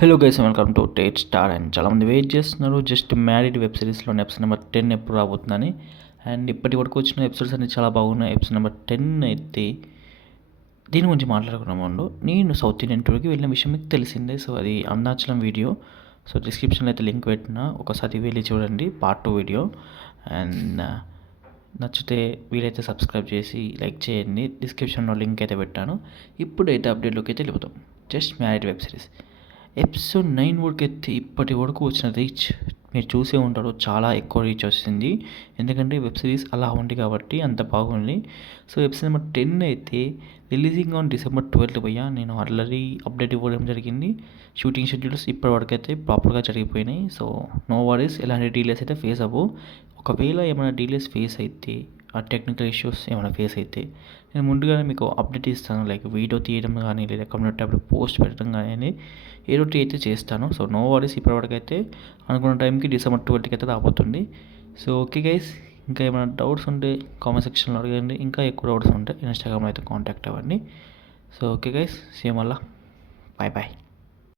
Hello guys, welcome to Tate star. And చాలామంది wait చేస్తున్నారు just married web సిరీస్లోని episode number 10 ఎప్పుడు రాబోతుందని. అండ్ ఇప్పటి వరకు వచ్చిన ఎపిసోడ్స్ అన్ని చాలా బాగున్నాయి. ఎపిసోడ్ నెంబర్ 10 అయితే దీని గురించి మాట్లాడుకున్నాము. నేను సౌత్ ఇండియన్ టూర్కి వెళ్ళిన విషయం మీకు తెలిసిందే. సో అది అరుణాచలం వీడియో. సో డిస్క్రిప్షన్లో అయితే లింక్ పెట్టిన, ఒకసారి వెళ్ళి చూడండి పార్ట్ 2 వీడియో. అండ్ నచ్చితే వీలైతే సబ్స్క్రైబ్ చేసి లైక్ చేయండి. డిస్క్రిప్షన్లో లింక్ అయితే పెట్టాను. ఇప్పుడైతే అప్డేట్లోకి అయితే వెళ్ళిపోతాం. Just married web series episode 9 వరకు అయితే ఇప్పటి వరకు వచ్చిన రీచ్ మీరు చూసే ఉంటారు. చాలా ఎక్కువ రీచ్ వచ్చింది, ఎందుకంటే వెబ్ సిరీస్ అలా ఉంది కాబట్టి అంత బాగుంది. సో ఎపిసోడ్ నెంబర్ 10 అయితే రిలీజింగ్ ఆన్ December 12 పోయా. నేను ఆల్రెడీ అప్డేట్ ఇవ్వడం జరిగింది. షూటింగ్ షెడ్యూల్స్ ఇప్పటి వరకు అయితే ప్రాపర్గా జరిగిపోయినాయి. సో నో వరీస్, ఎలాంటి డీలేస్ అయితే ఫేస్ అవ్వవు. ఒకవేళ ఏమైనా డీలేస్ ఫేస్ అయితే, ఆ టెక్నికల్ ఇష్యూస్ ఏమైనా ఫేస్ అయితే నేను ముందుగానే మీకు అప్డేట్ ఇస్తాను. లైక్ వీడియో తీయడం కానీ, లేదా కమ్యూనిటీ ట్యాబ్లో పోస్ట్ పెట్టడం కానీ ఏదో ఒకటి అయితే చేస్తాను. సో నో వరీస్, ఇప్పటివరకు అయితే అనుకున్న టైంకి December 12కి అయితే రాబోతుంది. సో ఓకే గైస్, ఇంకా ఏమైనా డౌట్స్ ఉంటే కామెంట్ సెక్షన్లో అడగండి. ఇంకా ఎక్కువ డౌట్స్ ఉంటే ఇన్స్టాగ్రామ్లో అయితే కాంటాక్ట్ అవ్వండి. సో ఓకే గైస్, సేమ్ మళ్ళా బాయ్ బాయ్.